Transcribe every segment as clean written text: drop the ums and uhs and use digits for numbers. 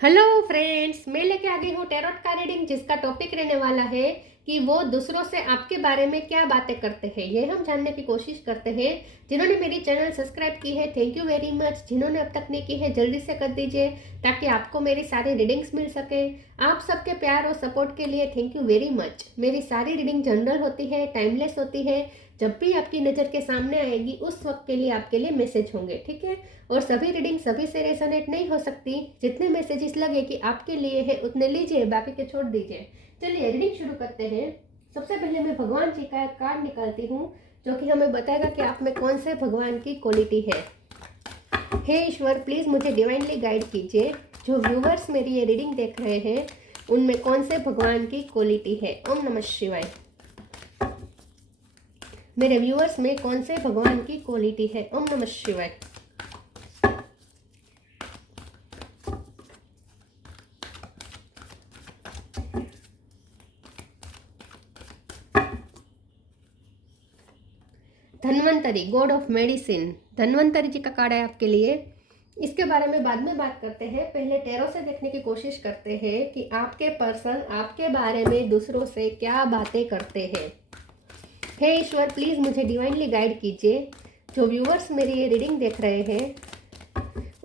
Hello friends, मैं लेके आ गई हूँ टैरोट का रीडिंग, जिसका टॉपिक रहने वाला है कि वो दूसरों से आपके बारे में क्या बातें करते हैं। ये हम जानने की कोशिश करते हैं। जिन्होंने मेरी चैनल सब्सक्राइब की है, थैंक यू वेरी मच। जिन्होंने अब तक नहीं की है, जल्दी से कर दीजिए ताकि आपको मेरी सारी रीडिंग्स मिल सके। आप सबके प्यार और सपोर्ट के लिए थैंक यू वेरी मच। मेरी सारी रीडिंग जनरल होती है, टाइमलेस होती है। जब भी आपकी नज़र के सामने आएगी उस वक्त के लिए आपके लिए मैसेज होंगे, ठीक है। और सभी रीडिंग सभी से रेजोनेट नहीं हो सकती। जितने मैसेजेस लगे कि आपके लिए है उतने लीजिए, बाकी के छोड़ दीजिए। चलिए रीडिंग शुरू करते हैं। सबसे पहले मैं भगवान जी का एक कार्ड निकालती हूँ, जो कि हमें बताएगा कि आप में कौन से भगवान की क्वालिटी है। हे ईश्वर, प्लीज़ मुझे डिवाइनली गाइड कीजिए। जो व्यूवर्स मेरी ये रीडिंग देख रहे हैं उनमें कौन से भगवान की क्वालिटी है। ओम नमः शिवाय। मेरे व्यूअर्स में कौन से भगवान की क्वालिटी है। ओम नमः Shivaya. Dhanvantari, god of medicine. Dhanvantari ji का कार्ड है आपके लिए। इसके बारे में बाद में बात करते हैं। पहले टैरो से देखने की कोशिश करते हैं कि आपके पर्सन आपके बारे में दूसरों से क्या बातें करते हैं। हे ईश्वर, प्लीज़ मुझे डिवाइनली गाइड कीजिए। जो व्यूअर्स मेरी ये रीडिंग देख रहे हैं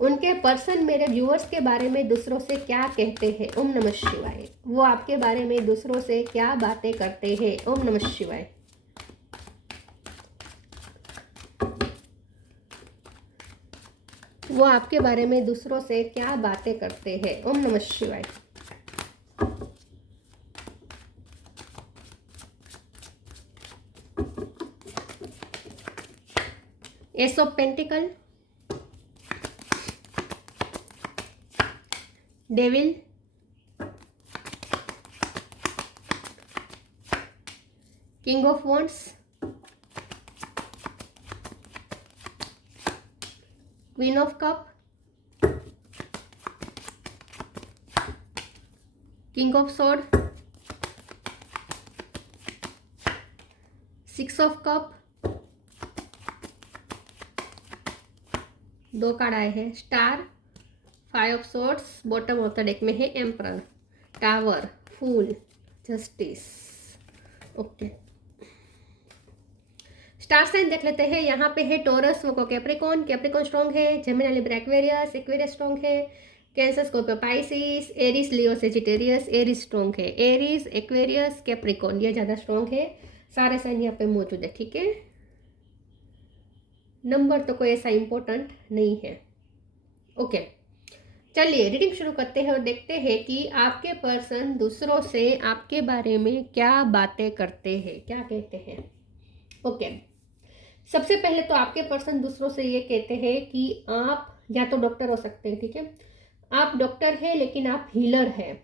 उनके पर्सन मेरे व्यूअर्स के बारे में दूसरों से क्या कहते हैं। ओम नमः शिवाय। वो आपके बारे में दूसरों से क्या बातें करते हैं। ओम नमः शिवाय। वो आपके बारे में दूसरों से क्या बातें करते हैं। ओम नमः शिवाय। Ace of pentacle, devil, king of wands, queen of cup, king of sword, six of cup, दो कार्ड आए हैं, star, five of swords, bottom of the deck में है emperor, tower, fool, justice. Okay, star sign देख लेते हैं। यहाँ पे है टोरस, वो कैप्रिकॉन। कैप्रिकॉन स्ट्रॉन्ग है। Gemini, Libra, Aquarius. Aquarius strong है। Cancer, Scorpio, Pisces, Aries, Leo, Sagittarius. Aries strong है। एरिस, एक्वेरियस, कैप्रिकॉन ये ज़्यादा स्ट्रॉन्ग है। सारे साइन यहाँ पे मौजूद है, ठीक है। नंबर तो कोई ऐसा इंपॉर्टेंट नहीं है। ओके, चलिए रीडिंग शुरू करते हैं और देखते हैं कि आपके पर्सन दूसरों से आपके बारे में क्या बातें करते हैं, क्या कहते हैं। ओके, सबसे पहले तो आपके पर्सन दूसरों से ये कहते हैं कि आप या तो डॉक्टर हो सकते हैं, ठीक है। आप डॉक्टर हैं लेकिन आप हीलर हैं।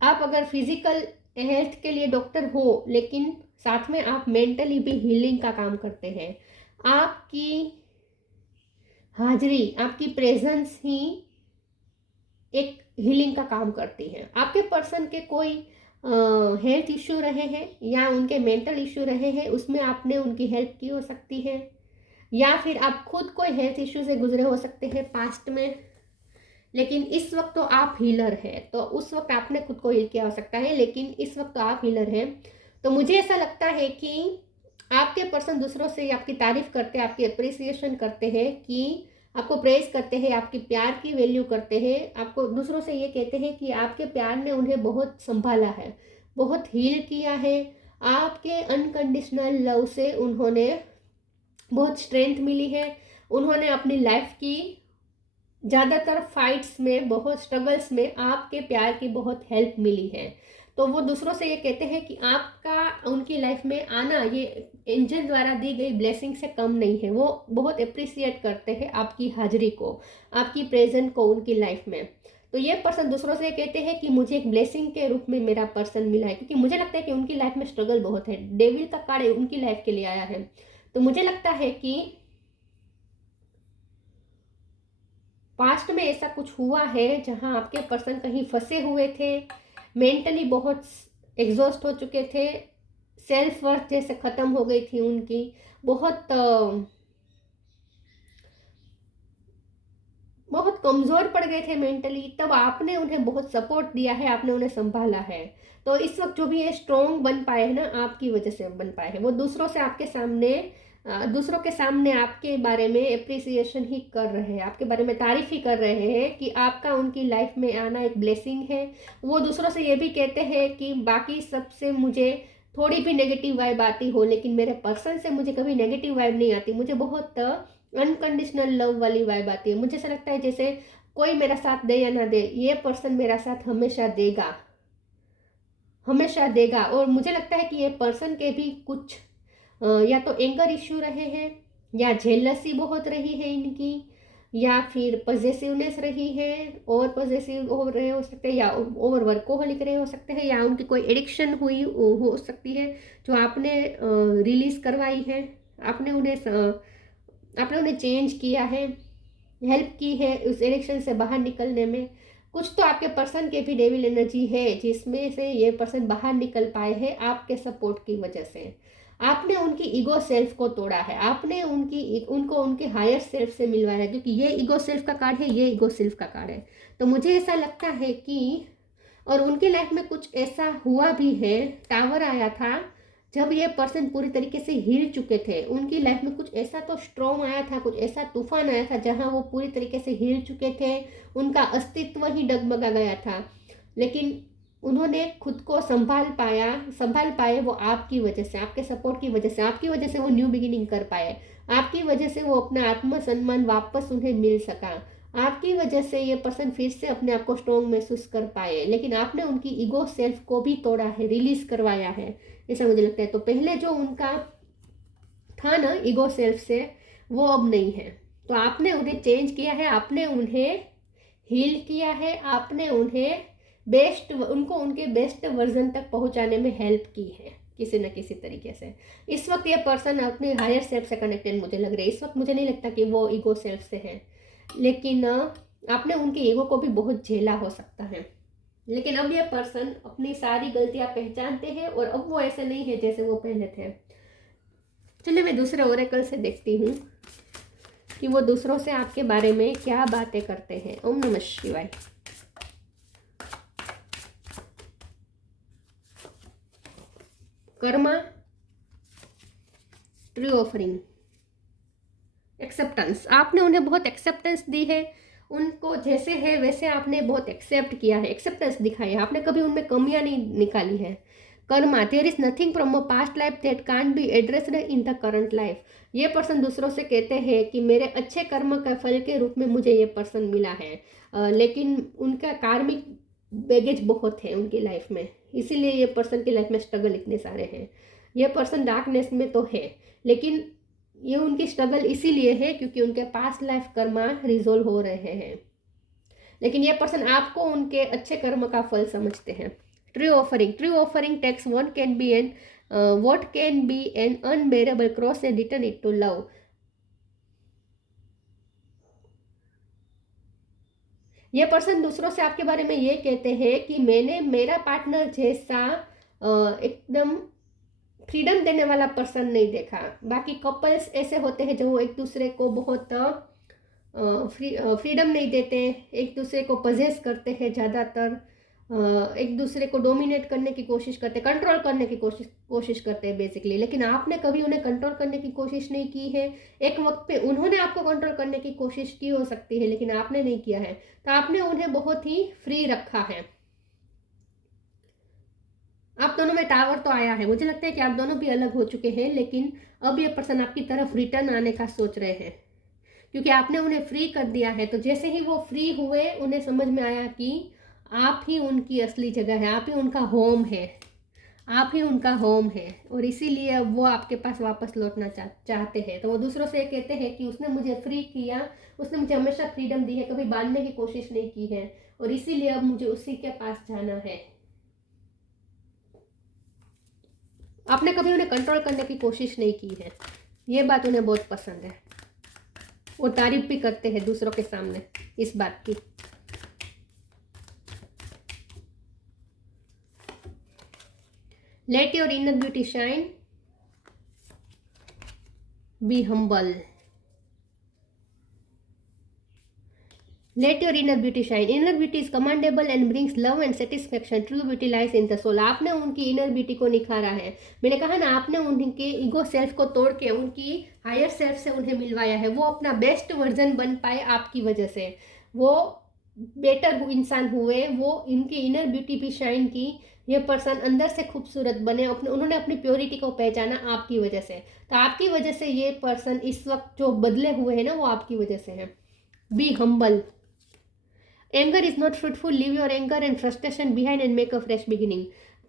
आप अगर फिजिकल हेल्थ के लिए डॉक्टर हो लेकिन साथ में आप मेंटली भी हीलिंग का काम करते हैं। आपकी हाजिरी, आपकी प्रेजेंस ही एक हीलिंग का काम करती है। आपके पर्सन के कोई हेल्थ इश्यू रहे हैं या उनके मेंटल इश्यू रहे हैं, उसमें आपने उनकी हेल्प की हो सकती है। या फिर आप खुद कोई हेल्थ इश्यू से गुजरे हो सकते हैं पास्ट में, लेकिन इस वक्त तो आप हीलर हैं। तो उस वक्त आपने खुद को हील किया हो सकता है, लेकिन इस वक्त तो आप हीलर हैं। तो मुझे ऐसा लगता है कि आपके पर्सन दूसरों से आपकी तारीफ करते हैं, आपकी अप्रिसिएशन करते हैं, कि आपको प्रेज करते हैं, आपकी प्यार की वैल्यू करते हैं। आपको दूसरों से ये कहते हैं कि आपके प्यार ने उन्हें बहुत संभाला है, बहुत हील किया है। आपके अनकंडीशनल लव से उन्होंने बहुत स्ट्रेंथ मिली है। उन्होंने अपनी लाइफ की ज़्यादातर फाइट्स में, बहुत स्ट्रगल्स में आपके प्यार की बहुत हेल्प मिली है। तो वो दूसरों से ये कहते हैं कि आपका उनकी लाइफ में आना ये एंजल द्वारा दी गई ब्लेसिंग से कम नहीं है। वो बहुत अप्रिसिएट करते हैं आपकी हाजिरी को, आपकी प्रेजेंट को उनकी लाइफ में। तो ये पर्सन दूसरों से कहते हैं कि मुझे एक ब्लेसिंग के रूप में मेरा पर्सन मिला है, क्योंकि मुझे लगता है कि उनकी लाइफ में स्ट्रगल बहुत है। डेविल का कार्ड उनकी लाइफ के लिए आया है। तो मुझे लगता है कि पास्ट में ऐसा कुछ हुआ है जहां आपके पर्सन कहीं फंसे हुए थे, मेंटली बहुत एग्जॉस्ट हो चुके थे, सेल्फ वर्थ जैसे ख़त्म हो गई थी उनकी, बहुत बहुत कमज़ोर पड़ गए थे मेंटली, तब आपने उन्हें बहुत सपोर्ट दिया है, आपने उन्हें संभाला है। तो इस वक्त जो भी ये स्ट्रॉन्ग बन पाए हैं ना, आपकी वजह से बन पाए हैं। वो दूसरों से आपके सामने दूसरों के सामने आपके बारे में एप्रिसिएशन ही कर रहे हैं, आपके बारे में तारीफ ही कर रहे हैं कि आपका उनकी लाइफ में आना एक ब्लेसिंग है। वो दूसरों से ये भी कहते हैं कि बाकी सबसे मुझे थोड़ी भी नेगेटिव वाइब आती हो, लेकिन मेरे पर्सन से मुझे कभी नेगेटिव वाइब नहीं आती, मुझे बहुत अनकंडीशनल लव वाली वाइब आती है। मुझे ऐसा लगता है जैसे कोई मेरा साथ दे या ना दे, ये पर्सन मेरा साथ हमेशा देगा, हमेशा देगा। और मुझे लगता है कि ये पर्सन के भी कुछ या तो एंगर इश्यू रहे हैं, या जेलसी बहुत रही है इनकी, या फिर पॉजेसिवनेस रही है, और पॉजेसिव हो रहे हो सकते हैं, या ओवर वर्कोहलिक रहे हो सकते हैं, या उनकी कोई एडिक्शन हुई हो सकती है जो आपने रिलीज करवाई है। आपने उन्हें चेंज किया है, हेल्प की है उस एडिक्शन से बाहर निकलने में। कुछ तो आपके पर्सन के भी डेविल एनर्जी है जिसमें से ये पर्सन बाहर निकल पाए हैं आपके सपोर्ट की वजह से। आपने उनकी ईगो सेल्फ को तोड़ा है, आपने उनको उनके हायर सेल्फ से मिलवाया है, क्योंकि ये ईगो सेल्फ का कार्ड है, ये ईगो सेल्फ का कार्ड है। तो मुझे ऐसा लगता है कि, और उनके लाइफ में कुछ ऐसा हुआ भी है, टावर आया था जब ये पर्सन पूरी तरीके से हिल चुके थे। उनकी लाइफ में कुछ ऐसा तो स्ट्रॉन्ग आया था, कुछ ऐसा तूफान आया था जहां वो पूरी तरीके से हिल चुके थे, उनका अस्तित्व ही डगमगा गया था। लेकिन उन्होंने खुद को संभाल पाए वो आपकी वजह से, आपके सपोर्ट की वजह से। आपकी वजह से वो न्यू बिगिनिंग कर पाए, आपकी वजह से वो अपना आत्मसम्मान वापस उन्हें मिल सका, आपकी वजह से ये पर्सन फिर से अपने आप को स्ट्रॉन्ग महसूस कर पाए। लेकिन आपने उनकी ईगो सेल्फ को भी तोड़ा है, रिलीज करवाया है, ऐसा मुझे लगता है। तो पहले जो उनका था ना ईगो सेल्फ से, वो अब नहीं है। तो आपने उन्हें चेंज किया है, आपने उन्हें हील किया है, आपने उनको उनके बेस्ट वर्जन तक पहुंचाने में हेल्प की है किसी न किसी तरीके से। इस वक्त ये पर्सन अपने हायर सेल्फ से कनेक्टेड मुझे लग रहा है। इस वक्त मुझे नहीं लगता कि वो ईगो सेल्फ से है, लेकिन आपने उनके ईगो को भी बहुत झेला हो सकता है। लेकिन अब ये पर्सन अपनी सारी गलतियां पहचानते हैं, और अब वो ऐसे नहीं है जैसे वो पहले थे। चलिए मैं दूसरे ओरेकल से देखती हूँ कि वो दूसरों से आपके बारे में क्या बातें करते हैं। ओम नमः शिवाय। Karma, tree offering, acceptance. आपने उन्हें बहुत एक्सेप्टेंस दी है, उनको जैसे है वैसे आपने बहुत एक्सेप्ट किया है, एक्सेप्टेंस दिखाई है, आपने कभी उनमें कमियां नहीं निकाली है। Karma, there is nothing from a past life that can't be addressed in the current life. ये पर्सन दूसरों से कहते हैं कि मेरे अच्छे कर्म का फल के रूप में मुझे ये पर्सन मिला है, लेकिन उनका कार्मिक बैगेज बहुत है उनकी लाइफ में, इसीलिए ये पर्सन की लाइफ में स्ट्रगल इतने सारे हैं। ये पर्सन डार्कनेस में तो है, लेकिन ये उनकी स्ट्रगल इसीलिए है क्योंकि उनके पास्ट लाइफ कर्मा रिजोल्व हो रहे हैं। लेकिन ये पर्सन आपको उनके अच्छे कर्म का फल समझते हैं। Tree offering takes what can be an unbearable cross and return it to love। ये पर्सन दूसरों से आपके बारे में ये कहते हैं कि मैंने मेरा पार्टनर जैसा एकदम फ्रीडम देने वाला पर्सन नहीं देखा। बाकी कपल्स ऐसे होते हैं जो एक दूसरे को बहुत फ्रीडम नहीं देते, एक दूसरे को पजेस करते हैं ज़्यादातर, एक दूसरे को डोमिनेट करने की कोशिश करते, कंट्रोल करने की कोशिश करते हैं बेसिकली। लेकिन आपने कभी उन्हें कंट्रोल करने की कोशिश नहीं की है। एक वक्त पे उन्होंने आपको कंट्रोल करने की कोशिश की हो सकती है, लेकिन आपने नहीं किया है। तो आपने उन्हें बहुत ही फ्री रखा है। आप दोनों में टावर तो आया है, मुझे लगता है कि आप दोनों भी अलग हो चुके हैं, लेकिन अब ये पर्सन आपकी तरफ रिटर्न आने का सोच रहे हैं, क्योंकि आपने उन्हें फ्री कर दिया है। तो जैसे ही वो फ्री हुए, उन्हें समझ में आया कि आप ही उनकी असली जगह है, आप ही उनका होम है, आप ही उनका होम है, और इसीलिए अब वो आपके पास वापस लौटना चाहते हैं। तो वो दूसरों से कहते हैं कि उसने मुझे फ्री किया, उसने मुझे हमेशा फ्रीडम दी है, कभी बांधने की कोशिश नहीं की है, और इसीलिए अब मुझे उसी के पास जाना है। आपने कभी उन्हें कंट्रोल करने की कोशिश नहीं की है, ये बात उन्हें बहुत पसंद है। वो तारीफ भी करते हैं दूसरों के सामने इस बात की। Let your inner beauty shine, be humble. Let your inner beauty shine. Inner beauty is commendable and brings love and satisfaction. True beauty lies in the soul. आपने उनकी इनर ब्यूटी को निखारा है। मैंने कहा ना, आपने उनके ईगो सेल्फ को तोड़ के उनकी हायर सेल्फ से उन्हें मिलवाया है। वो अपना बेस्ट वर्जन बन पाए आपकी वजह से, वो बेटर इंसान हुए, वो इनकी इनर ब्यूटी भी शाइन की। ये पर्सन अंदर से खूबसूरत बने, अपने उन्होंने अपनी प्योरिटी को पहचाना आपकी वजह से। तो आपकी वजह से ये पर्सन इस वक्त जो बदले हुए हैं ना, वो आपकी वजह से है। Be humble. Anger is not fruitful. Leave your anger and frustration behind and make a fresh beginning.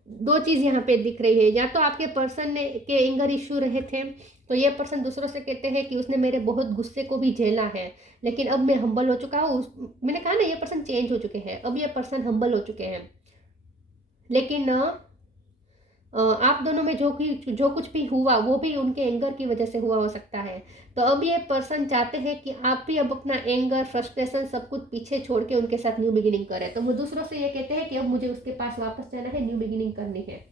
दो चीज़ यहाँ पे दिख रही है। या तो आपके पर्सन ने के एंगर इश्यू रहे थे, तो ये पर्सन दूसरों से कहते हैं कि उसने मेरे बहुत गुस्से को भी झेला है, लेकिन अब मैं हम्बल हो चुका हूँ। मैंने कहा ना, ये पर्सन चेंज हो चुके हैं, अब ये पर्सन हम्बल हो चुके हैं। लेकिन आप दोनों में जो कुछ भी हुआ वो भी उनके एंगर की वजह से हुआ हो सकता है। तो अब ये पर्सन चाहते हैं कि आप भी अब अपना एंगर, फ्रस्ट्रेशन सब कुछ पीछे छोड़ के उनके साथ न्यू बिगिनिंग करें। तो वो दूसरों से ये कहते हैं कि अब मुझे उसके पास वापस जाना है, न्यू बिगिनिंग करनी है।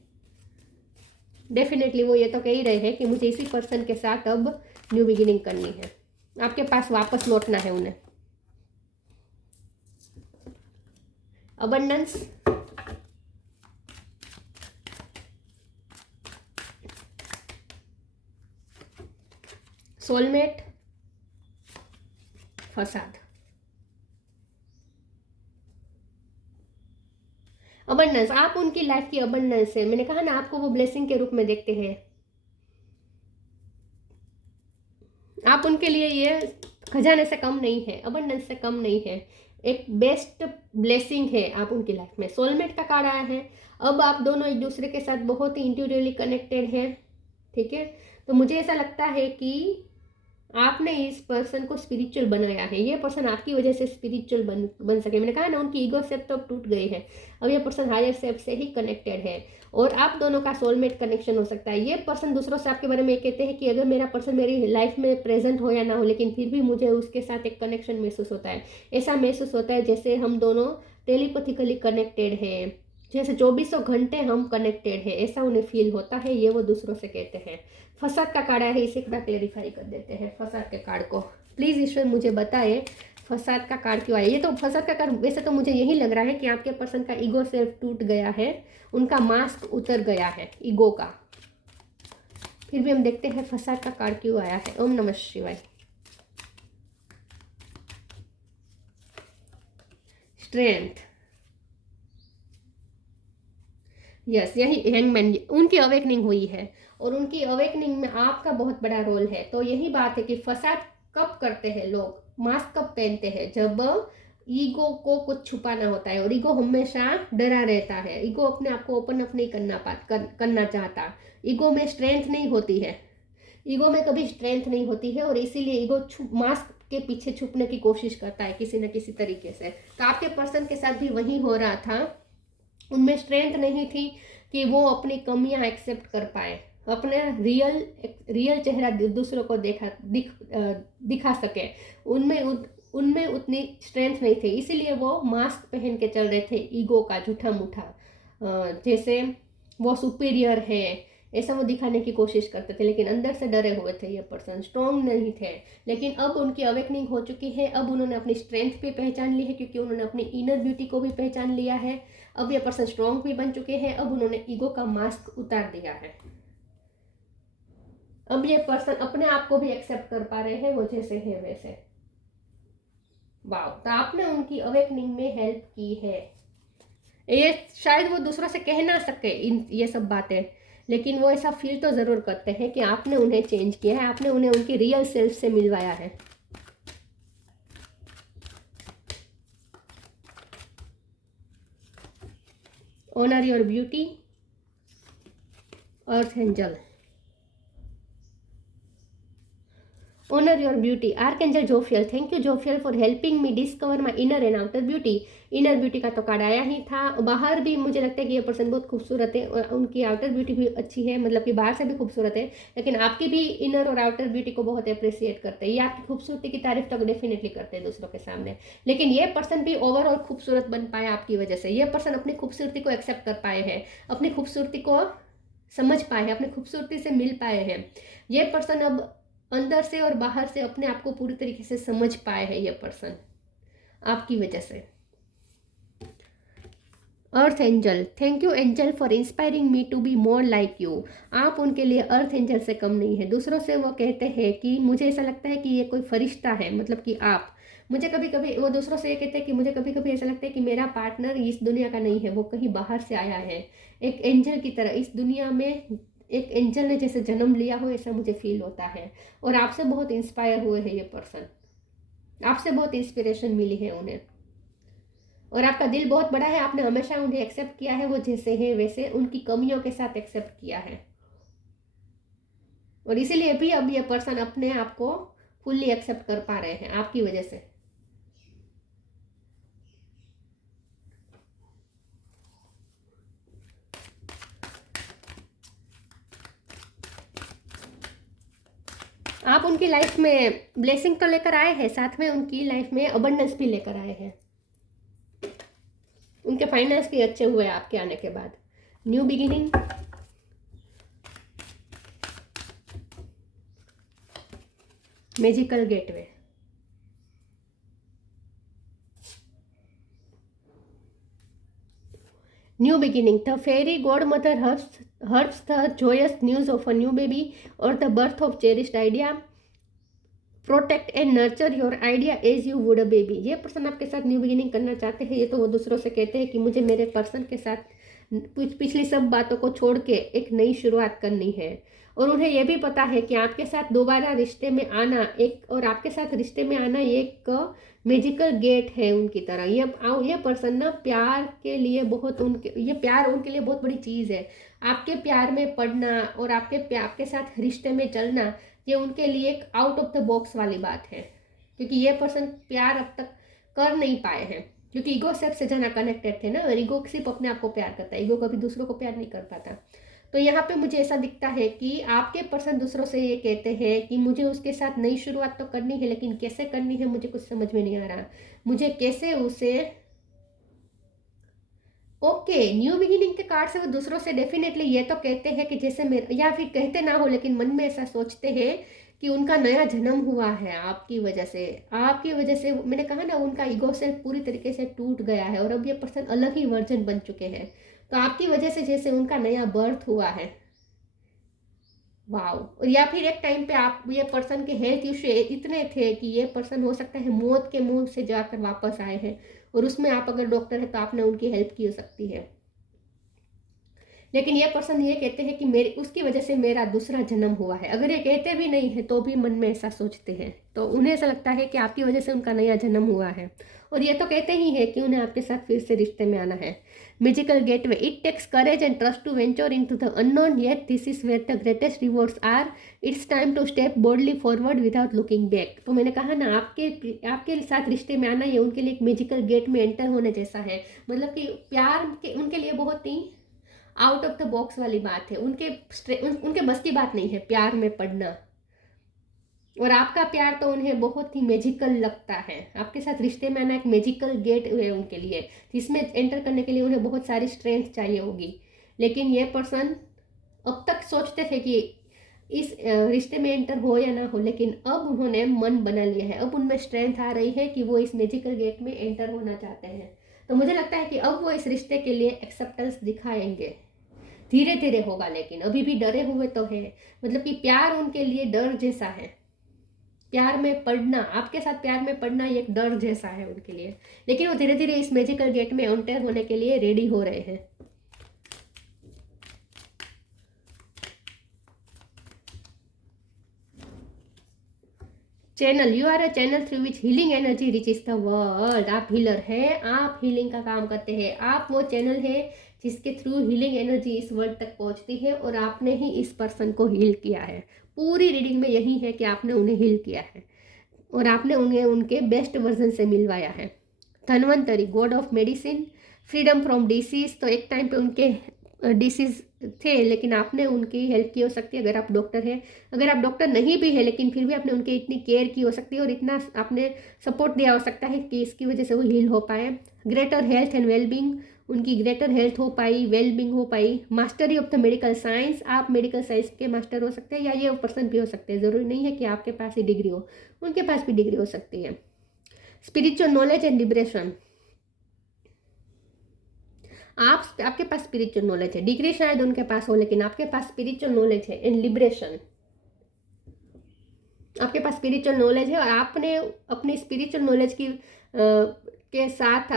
डेफिनेटली वो ये तो कह ही रहे हैं कि मुझे इसी पर्सन के साथ अब न्यू बिगिनिंग करनी है, आपके पास वापस लौटना है उन्हें। अबंडेंस। सोलमेट। फसाद। अबंडेंस। आप उनकी लाइफ की अबंडेंस है। मैंने कहा ना, आपको वो ब्लेसिंग के रूप में देखते हैं। आप उनके लिए ये खजाने से कम नहीं है, अबंडेंस से कम नहीं है, एक बेस्ट ब्लेसिंग है आप उनकी लाइफ में। सोलमेट का कार्ड आया है। अब आप दोनों एक दूसरे के साथ बहुत ही इंट्यूटिवली कनेक्टेड हैं, ठीक है। तो मुझे ऐसा लगता है कि आपने इस पर्सन को स्पिरिचुअल बनाया है। ये पर्सन आपकी वजह से स्पिरिचुअल बन सके। मैंने कहा ना, उनकी ईगो सेप तो टूट गई है, अब ये पर्सन हायर सेप से ही कनेक्टेड है और आप दोनों का सोलमेट कनेक्शन हो सकता है। ये पर्सन दूसरों से आपके बारे में कहते हैं कि अगर मेरा पर्सन मेरी लाइफ में प्रेजेंट हो या ना हो, लेकिन फिर भी मुझे उसके साथ एक कनेक्शन महसूस होता है। ऐसा महसूस होता है जैसे हम दोनों टेलीपैथिकली कनेक्टेड हैं, जैसे 2400 घंटे हम कनेक्टेड है, ऐसा उन्हें फील होता है। ये वो दूसरों से कहते हैं। फसाद का कार्ड है, इसे थोड़ा क्लेरिफाई कर देते हैं फसाद के कार्ड को। प्लीज़ ईश्वर मुझे बताए फसाद का कार्ड क्यों आया। ये तो फसाद का कार्ड, वैसे तो मुझे यही लग रहा है कि आपके पर्सन का ईगो सेल्फ टूट गया है, उनका मास्क उतर गया है ईगो का। फिर भी हम देखते हैं फसाद का कार्ड क्यों आया है। ओम नमः शिवाय। स्ट्रेंथ। यस, यही हैंगमैन। उनकी अवेकनिंग हुई है और उनकी अवेकनिंग में आपका बहुत बड़ा रोल है। तो यही बात है कि फसाद कब करते हैं लोग, मास्क कब पहनते हैं, जब ईगो को कुछ छुपाना होता है। और ईगो हमेशा डरा रहता है, ईगो अपने आप को ओपन अप नहीं करना चाहता। ईगो में स्ट्रेंथ नहीं होती है, ईगो में कभी स्ट्रेंथ नहीं होती है, और इसीलिए ईगो मास्क के पीछे छुपने की कोशिश करता है किसी न किसी तरीके से। तो आपके पर्सन के साथ भी वही हो रहा था, उनमें स्ट्रेंथ नहीं थी कि वो अपनी कमियां एक्सेप्ट कर पाए, अपने रियल चेहरा दूसरों को दिखा सके। उनमें उतनी स्ट्रेंथ नहीं थी, इसीलिए वो मास्क पहन के चल रहे थे ईगो का झूठा मूठा, जैसे वो सुपीरियर है ऐसा वो दिखाने की कोशिश करते थे, लेकिन अंदर से डरे हुए थे। ये पर्सन स्ट्रॉन्ग नहीं थे। लेकिन अब उनकी अवेकनिंग हो चुकी है, अब उन्होंने अपनी स्ट्रेंथ भी पहचान ली है, क्योंकि उन्होंने अपनी इनर ब्यूटी को भी पहचान लिया है। अब ये पर्सन स्ट्रॉन्ग भी बन चुके हैं, अब उन्होंने ईगो का मास्क उतार दिया है। अब ये पर्सन अपने आप को भी एक्सेप्ट कर पा रहे हैं, वो जैसे है वैसे। वाह, तो आपने उनकी अवेकनिंग में हेल्प की है। ये शायद वो दूसरों से कह ना सके ये सब बातें, लेकिन वो ऐसा फील तो ज़रूर करते हैं कि आपने उन्हें चेंज किया है, आपने उन्हें उनकी रियल सेल्फ से मिलवाया है। Honour your beauty. Earth angel. Honour your beauty. Archangel Jophiel. Thank you Jophiel for helping me discover my inner and outer beauty. Inner beauty का तो कार्ड आया ही था। बाहर भी मुझे लगता है कि ये पर्सन बहुत खूबसूरत है और उनकी आउटर ब्यूटी भी अच्छी है, मतलब कि बाहर से भी खूबसूरत है, लेकिन आपकी भी इनर और आउटर ब्यूटी को बहुत अप्रिसिएट करते हैं। ये आपकी खूबसूरती की तारीफ तो डेफिनेटली करते हैं दूसरों के सामने, लेकिन ये पर्सन भी ओवरऑल खूबसूरत बन पाया आपकी वजह से। ये पर्सन अपनी खूबसूरती को एक्सेप्ट कर पाए हैं, अपनी खूबसूरती को समझ पाए हैं, अपनी खूबसूरती से मिल पाए हैं। ये पर्सन अब अंदर से और बाहर से अपने आप को पूरी तरीके से समझ पाए हैं। ये पर्सन आपकी वजह से। Earth angel, thank you angel for inspiring me to be more like you. आप उनके लिए अर्थ एंजल से कम नहीं है। दूसरों से वो कहते हैं कि मुझे ऐसा लगता है कि ये कोई फरिश्ता है, मतलब कि आप, मुझे कभी कभी वो दूसरों से ये कहते हैं कि मुझे कभी कभी ऐसा लगता है कि मेरा पार्टनर इस दुनिया का नहीं है, वो कहीं बाहर से आया है, एक एंजल की तरह इस दुनिया में एक एंजल ने जैसे जन्म लिया हो, ऐसा मुझे फील होता है। और आपसे बहुत इंस्पायर हुए हैं ये पर्सन, आपसे बहुत इंस्पिरेशन मिली है उन्हें, और आपका दिल बहुत बड़ा है। आपने हमेशा उन्हें एक्सेप्ट किया है, वो जैसे हैं वैसे, उनकी कमियों के साथ एक्सेप्ट किया है, और इसीलिए भी अब ये पर्सन अपने आप को फुल्ली एक्सेप्ट कर पा रहे हैं आपकी वजह से। आप उनकी लाइफ में ब्लेसिंग तो लेकर आए हैं, साथ में उनकी लाइफ में अबंडेंस भी लेकर आए हैं। उनके फाइनेंस भी अच्छे हुए आपके आने के बाद। New beginning, magical gateway, new beginning, the fairy godmother heralds the joyous news of a new baby और the birth of cherished idea, protect and nurture your idea as you would a baby. ये person आपके साथ new beginning करना चाहते हैं। ये तो वो दूसरों से कहते हैं कि मुझे मेरे पर्सन के साथ पिछली सब बातों को छोड़ के एक नई शुरुआत करनी है, और उन्हें यह भी पता है कि आपके साथ दोबारा रिश्ते में आना एक, और आपके साथ रिश्ते में आना ये एक मैजिकल गेट है उनकी तरह। ये पर्सन ना प्यार के लिए बहुत, उनके ये प्यार उनके लिए बहुत बड़ी चीज़ है। आपके प्यार में पड़ना और आपके साथ रिश्ते में चलना, ये उनके लिए एक आउट ऑफ द बॉक्स वाली बात है, क्योंकि ये पर्सन प्यार अब तक कर नहीं पाए हैं, क्योंकि ईगो से ज़्यादा कनेक्टेड थे ना, और ईगो सिर्फ अपने आप को प्यार करता है, ईगो कभी दूसरों को प्यार नहीं कर पाता। तो यहाँ पे मुझे ऐसा दिखता है कि आपके पर्सन दूसरों से ये कहते हैं कि मुझे उसके साथ नई शुरुआत तो करनी है, लेकिन कैसे करनी है मुझे कुछ समझ में नहीं आ रहा, मुझे कैसे उसे, ओके न्यू बिगिनिंग के कार्ड से वो दूसरों से डेफिनेटली ये तो कहते हैं कि जैसे मेरे, या फिर कहते ना हो लेकिन मन में ऐसा सोचते हैं कि उनका नया जन्म हुआ है आपकी वजह से। आपकी वजह से मैंने कहा ना, उनका ईगो से पूरी तरीके से टूट गया है, और अब ये पर्सन अलग ही वर्जन बन चुके हैं। तो आपकी वजह से जैसे उनका नया बर्थ हुआ है। वाओ। या फिर एक टाइम पे आप, ये पर्सन के हेल्थ इश्यू इतने थे कि ये पर्सन हो सकता है मौत के मुंह से जाकर वापस आए हैं, और उसमें आप अगर डॉक्टर है तो आपने उनकी हेल्प की हो सकती है। लेकिन ये पर्सन ये कहते हैं कि मेरी, उसकी वजह से मेरा दूसरा जन्म हुआ है। अगर ये कहते भी नहीं है तो भी मन में ऐसा सोचते हैं, तो उन्हें ऐसा लगता है कि आपकी वजह से उनका नया जन्म हुआ है, और ये तो कहते ही है कि उन्हें आपके साथ फिर से रिश्ते में आना है। Magical gateway, it takes courage and trust to venture into the unknown, yet this is where the greatest rewards are, it's time to step boldly forward without looking back. तो मैंने कहा ना, आपके साथ रिश्ते में आना ये उनके लिए एक मैजिकल गेट में एंटर होने जैसा है। मतलब कि प्यार के उनके लिए बहुत ही आउट ऑफ द बॉक्स वाली बात है, उनके बस की बात नहीं है प्यार में पड़ना। और आपका प्यार तो उन्हें बहुत ही मैजिकल लगता है। आपके साथ रिश्ते में आना एक मैजिकल गेट है उनके लिए, जिसमें एंटर करने के लिए उन्हें बहुत सारी स्ट्रेंथ चाहिए होगी। लेकिन ये पर्सन अब तक सोचते थे कि इस रिश्ते में एंटर हो या ना हो, लेकिन अब उन्होंने मन बना लिया है, अब उनमें स्ट्रेंथ आ रही है कि वो इस मैजिकल गेट में एंटर होना चाहते हैं। तो मुझे लगता है कि अब वो इस रिश्ते के लिए एक्सेप्टेंस दिखाएंगे, धीरे धीरे होगा, लेकिन अभी भी डरे हुए तो है। मतलब कि प्यार उनके लिए डर जैसा है, प्यार में पड़ना, आपके साथ प्यार में पड़ना एक डर जैसा है उनके लिए। लेकिन वो धीरे धीरे इस मैजिकल गेट में एंटर होने के लिए रेडी हो रहे हैं। Channel, you are a channel through which healing energy reaches the world. आप हीलर हैं, आप हीलिंग का काम करते हैं, आप वो चैनल है जिसके थ्रू हीलिंग एनर्जी इस वर्ल्ड तक पहुंचती है, और आपने ही इस पर्सन को हील किया है। पूरी रीडिंग में यही है कि आपने उन्हें हील किया है, और आपने उन्हें उनके बेस्ट वर्जन से मिलवाया है। Dhanvantari, god of medicine, freedom from disease. तो एक टाइम पे उनके डिसीज थे, लेकिन आपने उनकी हेल्प की हो सकती है अगर आप डॉक्टर हैं। अगर आप डॉक्टर नहीं भी है, लेकिन फिर भी आपने उनकी इतनी केयर की हो सकती है, और इतना आपने सपोर्ट दिया हो सकता है कि इसकी वजह से वो हील हो पाए। ग्रेटर हेल्थ एंड वेलबींग, उनकी ग्रेटर हेल्थ हो पाई, वेलबींग हो पाई। Mastery of the medical science, आप मेडिकल साइंस के मास्टर हो सकते हैं, या ये पर्सन भी हो सकते हैं, ज़रूरी नहीं है कि आपके पास ही डिग्री हो, उनके पास भी डिग्री हो सकती है। Spiritual knowledge and liberation. आपके पास स्पिरिचुअल नॉलेज है, डिग्री शायद उनके पास हो, लेकिन आपके पास स्पिरिचुअल नॉलेज है एंड लिबरेशन। आपके पास स्पिरिचुअल नॉलेज है और आपने अपनी स्पिरिचुअल नॉलेज की के साथ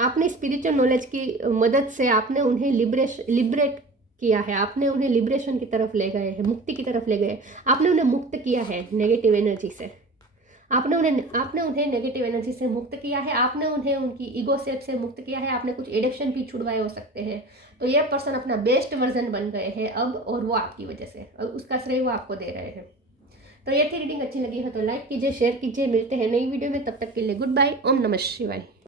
आपने स्पिरिचुअल नॉलेज की मदद से आपने उन्हें लिबरेट किया है, आपने उन्हें लिबरेशन की तरफ ले गए हैं, मुक्ति की तरफ ले गए, आपने उन्हें मुक्त किया है नेगेटिव एनर्जी से, आपने उन्हें नेगेटिव एनर्जी से मुक्त किया है, आपने उन्हें उनकी ईगो से मुक्त किया है, आपने कुछ एडिक्शन भी छुड़वाए हो सकते हैं। तो ये पर्सन अपना बेस्ट वर्जन बन गए हैं अब, और वो आपकी वजह से, और उसका श्रेय वो आपको दे रहे हैं। तो ये थी रीडिंग, अच्छी लगी हो तो लाइक कीजिए, शेयर कीजिए। मिलते हैं नई वीडियो में, तब तक के लिए गुड बाय। ओम नमः शिवाय।